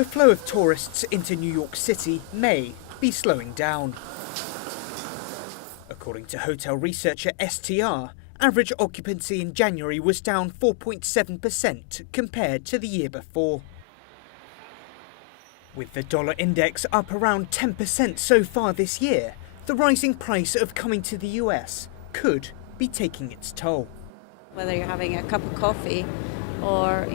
The flow of tourists into New York City may be slowing down. According to hotel researcher STR, average occupancy in January was down 4.7% compared to the year before. With the dollar index up around 10% so far this year, the rising price of coming to the US could be taking its toll. Whether you're having a cup of coffee or,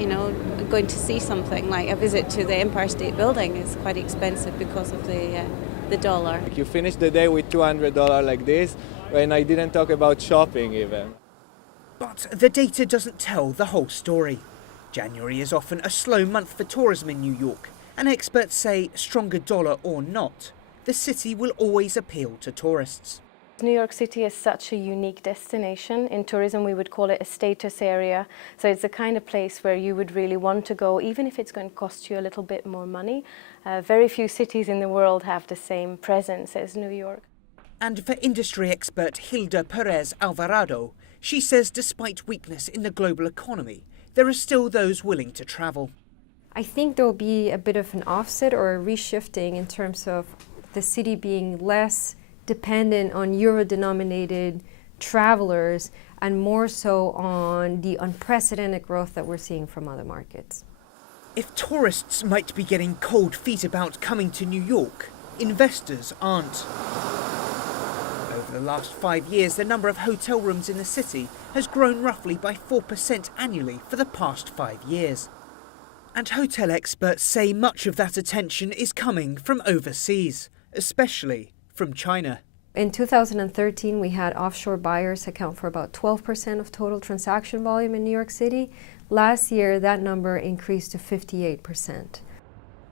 going to see something like a visit to the Empire State Building is quite expensive because of the dollar. You finish the day with $200 like this, when I didn't talk about shopping even. But the data doesn't tell the whole story. January is often a slow month for tourism in New York, and experts say, stronger dollar or not, the city will always appeal to tourists. New York City is such a unique destination. In tourism, we would call it a status area. So it's the kind of place where you would really want to go, even if it's going to cost you a little bit more money. Very few cities in the world have the same presence as New York. And for industry expert Hilda Perez Alvarado, she says despite weakness in the global economy, there are still those willing to travel. I think there will be a bit of an offset or a reshifting in terms of the city being less dependent on euro-denominated travelers and more so on the unprecedented growth that we're seeing from other markets. If tourists might be getting cold feet about coming to New York, investors aren't. Over the last 5 years, the number of hotel rooms in the city has grown roughly by 4% annually for the past 5 years. And hotel experts say much of that attention is coming from overseas, especially from China. In 2013, we had offshore buyers account for about 12% of total transaction volume in New York City. Last year, that number increased to 58%.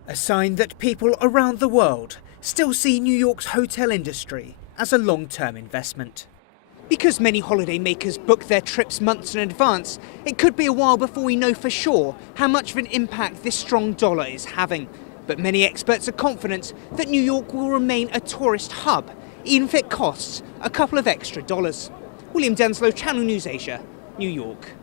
A sign that people around the world still see New York's hotel industry as a long-term investment. Because many holidaymakers book their trips months in advance, it could be a while before we know for sure how much of an impact this strong dollar is having. But many experts are confident that New York will remain a tourist hub, even if it costs a couple of extra dollars. William Denselow, Channel News Asia, New York.